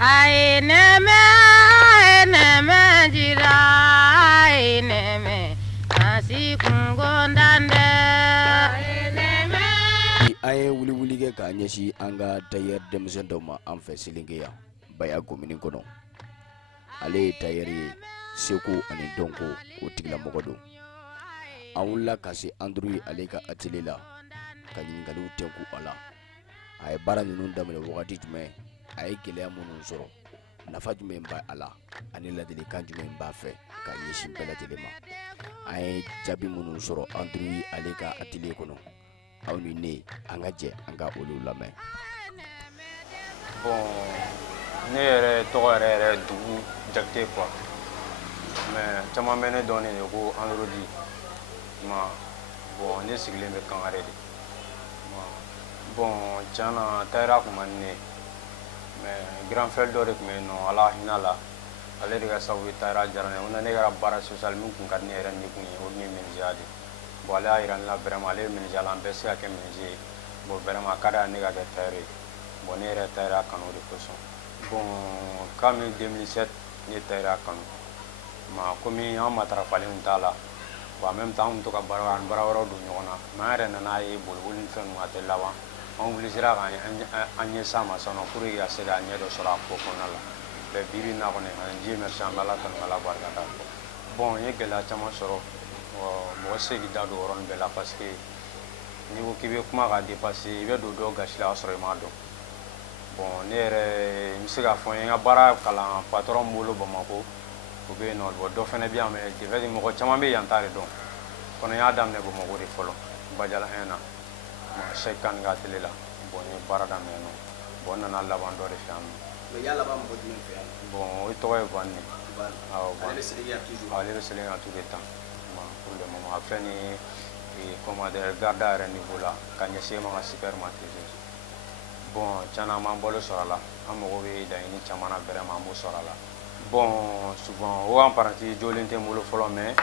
Ay neme jira ay neme asi kungondande ay neme. An ye wuli kɛ k'a ɲɛsin an ka tailleur denmisɛn dɔ ma an fɛ Selinge yan Baya komini kɔnɔ. Ale ye tailleur ye seko ani dɔnko o tigilamɔgɔ don. An wulila ka se Andrew ale ka atelier la ka ɲininkaliw tɛnku a la. A ye baara ninnu daminɛ wagati jumɛn, a ye gɛlɛya minnu sɔrɔ, nafa jumɛn b'a a la ani ladilikan jumɛn b'a fɛ ka ɲɛsin bɛɛ lajɛlen ma. An ye jaabi minnu sɔrɔ Andrew ale ka atelier kɔnɔ. Aw ni ne an ka jɛ an ka olu lamɛn. Bon ne yɛrɛ tɔgɔ yɛrɛ Dugu Jakite quoi, mais caman bɛ ne dɔn ne ko Androdi ma. Bon ne sigilen bɛ Kangare de. Bon tiɲɛna tailleur kun man di ne, mais grand frère dɔ de tun bɛ yen nɔ Ala hinɛ la, ale de ka sababu ye tailleur diyara ne ye. O ne kɛra baara social min kun ka di ne yɛrɛ ni kun ye o tun ye menuisier de. Bon ale y'a yira ne la vraiment ale ye menuisier la, an bɛɛ se ka kɛ menuisier ye. Bon vraiment a ka d'ale ne ka kɛ tailleur ye. Bon ne yɛrɛ tailleur kanu de kosɔn. Bon kabini 2007 ne ye tailleur kanu, komi an matarafalen t'a la. Bon en même temps an tun to ka baara wɛrɛw don ɲɔgɔn na, mais an yɛrɛ nan'a ye boliboli ni fɛn ninnu a tɛ laban. An obligeera k'an ɲɛ s'a ma sisan pour que ka se ka ɲɛ dɔ sɔrɔ a ko kɔnɔna la. Mais bi bi in na kɔni Dieu merci an bɛ Ala tanu Ala barikada. Bon n ye gɛlɛya caman sɔrɔ, mɔgɔ se k'i da don o yɔrɔnin bɛɛ la parce que n'i ko k'i bɛ kuma ka dépasser i bɛ don dɔw gasi la o y'a sɔrɔ i m'a dɔn. Bon ne yɛrɛ n bɛ se k'a fɔ n ye n ka baara kalan patron min bolo Bamako, o bɛ yen nɔ, bon dɔ fana bɛ yan mais de fait mɔgɔ caman bɛ yan ta de dɔn. Kɔni n y'a daminɛ Bamako de fɔlɔ, Badiala 1 na, Cheikh Kane ka atelier la. Bon n ye baara daminɛ yen nɔ, bon n nana laban dɔ de fɛ yan nɔ. Mais y'a laban mɔgɔ jumɛn fɛ yan? Bon o tɔgɔ ye Van ne. Awɔ, ale bɛ Selinge yan toujours. Ale bɛ Selinge yan tout le temps. Pour le moment a filɛ ni comment dire garde yɛrɛ niveau la ka ɲɛsin ma ka super maîtrise. Bon tiɲɛna an m'an bolo sɔrɔ a la, an mago bɛ laɲini caman na vraiment an b'o sɔrɔ a la. Bon souvent o apprenti jɔlen tɛ n bolo fɔlɔ, mais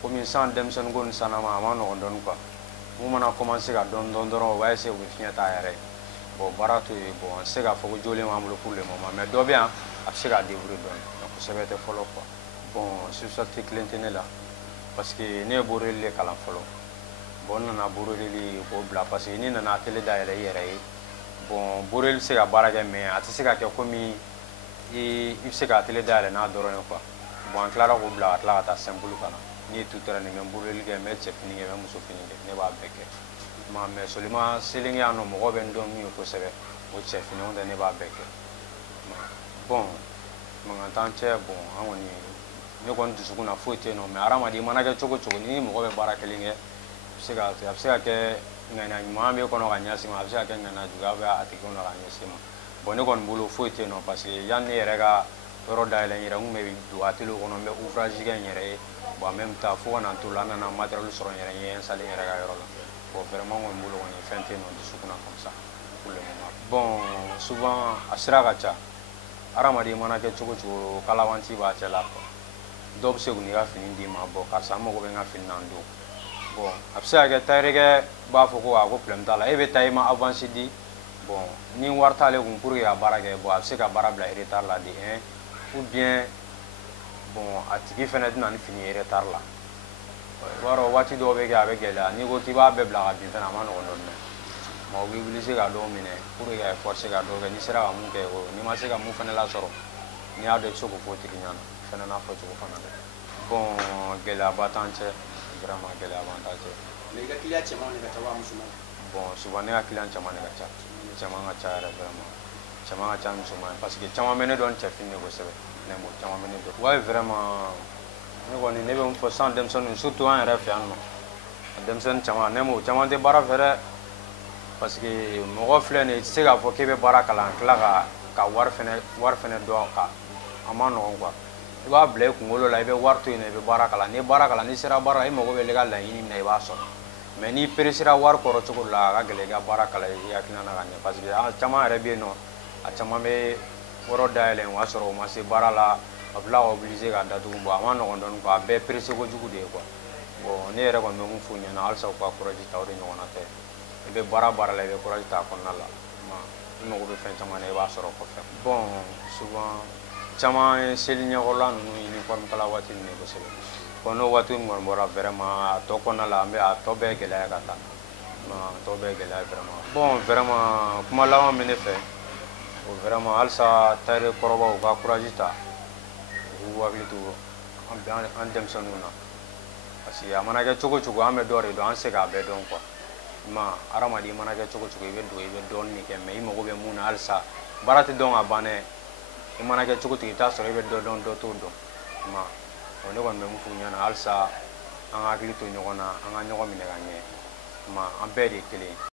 komi sisan denmisɛnninko ni sannama a ma nɔgɔn dɔɔnin quoi. Mun mana commencer ka dɔɔnin dɔrɔn u b'a essayer u bɛ fiɲɛ ta yɛrɛ. Bon baara to yen, bon n tɛ se k'a fɔ ko jɔlen b'an bolo pour le moment, mais dɔ bɛ yan a bɛ se k'a débrouiller dɔɔnin, kosɛbɛ tɛ fɔlɔ quoi. Bon spécialité kelen tɛ ne la parce que ne ye broderi de kalan fɔlɔ. Bon n nana broderi k'o bila parce que n'i nana atelier dayɛlɛ i yɛrɛ ye, bon broderi bɛ se ka baara kɛ mais a tɛ se ka kɛ komi i bɛ se ka atelier dayɛlɛ n'a dɔrɔn ye quoi. Bon an tilara k'o bila ka tila ka taa simple kalan. Ne ye tuteur nin n bɛ broderi kɛ, n bɛ cɛfini kɛ, n bɛ musofini kɛ, ne b'a bɛɛ kɛ. Mais seulement Selinge yan nɔ mɔgɔ bɛ n dɔn min ye kosɛbɛ o cɛfini o tɛ ne b'a bɛɛ kɛ. Bon mankan t'an cɛ, bon an kɔni ne kɔni dusukun na foyi tɛ yen nɔ, mais hadamaden mana kɛ cogo o cogo ni mɔgɔ bɛ baara kelen kɛ a bɛ se ka kɛ ŋaniya ɲuman bɛ kɔnɔ ka ɲɛsin ma, a bɛ se ka kɛ ŋaniya juguya bɛ a tigi kɔnɔ ka ɲɛsin ma. Bon ne kɔni bolo foyi tɛ yen nɔ parce que yanni ne yɛrɛ ka yɔrɔ dayɛlɛ n yɛrɛ n tun bɛ don atelier kɔnɔ n bɛ ouvrage kɛ n yɛrɛ ye. Bon en même temps fo ka na n to la n nana matériel sɔrɔ n yɛrɛ ye, n ye installé n yɛrɛ ka yɔrɔ la. Bon vraiment n kɔni bolo kɔni fɛn tɛ yen nɔ dusukun na comme ça pour le moment. Bon souvent a sira ka ca, hadamaden mana kɛ cogo o cogo kalabanci b'a cɛ la quoi. Dɔw bɛ se k'u n'i ka fini d'i ma, bon karisa n mago bɛ n ka fini na n don. Bon a bɛ se ka kɛ tailleur b'a fɔ ko ko problème t'a la, e bɛ taa i ma avance di, bon ni wari t'ale kun pour que ka baara kɛ, bon a bɛ se ka baara bila retard la de 1 ou bien bon a tigi fana tɛna ni fini ye retard la. I b'a dɔn waati dɔw bɛ kɛ a bɛ gɛlɛya, n'i ko k'i b'a bɛɛ bila ka bin fana a ma nɔgɔn dɔɔnin dɛ. Mais o bɛ obligé ka dɔw minɛ pour que ka forcer ka dɔw kɛ, n'i sera ka mun kɛ n'i ma se ka mun fana lasɔrɔ n'i y'a dɔn i bɛ se k'o fɔ tigi ɲɛna fɛnɛ n'a fɔcogo fana dɛ. Bon gɛlɛyaba t'an cɛ, vraiment gɛlɛyaba t'an cɛ. Mais i ka client cɛman de ka ca wa musoman? Bon souvent ne ka client cɛman de ka ca, cɛman ka ca yɛrɛ vraiment, cɛman ka ca ni musoman parce que caman bɛ ne dɔn cɛfini de kosɛbɛ, ne m'o caman bɛ ne dɔn. Ouais vraiment ne kɔni ne bɛ mun fɔ sisan denmisɛnninw surtout an yɛrɛ fɛ yan nɔ, denmisɛnnin caman ne m'o caman tɛ baara fɛ dɛ parce que mɔgɔ filɛ nin ye i tɛ se k'a fɔ k'i bɛ baara kalan tila ka wari fɛnɛ dɔn a ma nɔgɔn quoi. I b'a bila i kunkolo la i bɛ wari to yen nɔ i bɛ baara kalan, n'i ye baara kalan n'i sera baara la i mago bɛ i ka laɲini min na i b'a sɔrɔ, mais n'i peresera wari kɔrɔ cogo la a ka gɛlɛn i ka baara kalan i hakilina na ka ɲɛ parce que caman yɛrɛ bɛ yen nɔ a caman bɛ yɔrɔ dayɛlɛ o y'a sɔrɔ o ma se baara la a bɛ tila ka obligé ka datugu, bon a ma nɔgɔn dɔɔnin quoi, a bɛɛ perese kojugu de ye quoi. Bon ne yɛrɛ kɔni bɛ mun f'u ɲɛna halisa u ka courage ta o de ɲɔgɔnna tɛ, i bɛ baara la i bɛ courage ta a kɔnɔna la. i mago bɛ fɛn caman na i b'a sɔrɔ kɔfɛ. Bon souvent caman ye seli ɲɛkɔrɔla ninnu uniforme kala waati ninnu kosɛbɛ. Bon n'o waati ninnu kɔni bɔra vraiment a tɔ kɔnɔna la a tɔ bɛɛ gɛlɛya ka taa. A tɔ bɛɛ gɛlɛya vraiment. Bon vraiment kuma laban bɛ ne fɛ o vraiment halisa tailleur kɔrɔbaw u ka courage ta u k'u hakili to an denmisɛnninw na parce que a mana kɛ cogo cogo an bɛ dɔ de dɔn an tɛ se k'a bɛɛ dɔn quoi. Ma hadamaden mana kɛ cogo cogo i bɛ don i bɛ dɔɔnin de kɛ mais i mago bɛ mun na halisa baara tɛ dɔn ka ban dɛ. I mana kɛ cogo cogo i t'a sɔrɔ i bɛ dɔ dɔn dɔ t'o dɔn. Ma ne kɔni bɛ mun f'u ɲɛna halisa an ka hakili to ɲɔgɔn na an ka ɲɔgɔn minɛ ka ɲɛ. Ma an bɛɛ de ye kelen ye.